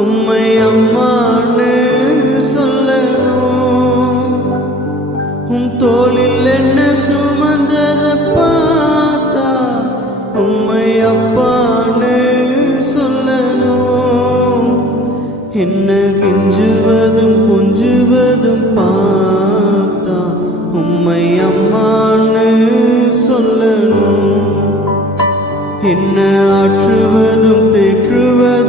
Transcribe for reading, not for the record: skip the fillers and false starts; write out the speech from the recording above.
உம்மை அம்மான்னு சொல்லணும். உம் தோளில் என்ன சுமந்தத பார்த்தா உம்மை அப்பான்னு சொல்லணும். என்ன கெஞ்சுவதும் கொஞ்சுவதும் பார்த்தா உம்மை அம்மான்னு சொல்லணும். என்ன ஆற்றுவதும் தேற்றுவதும்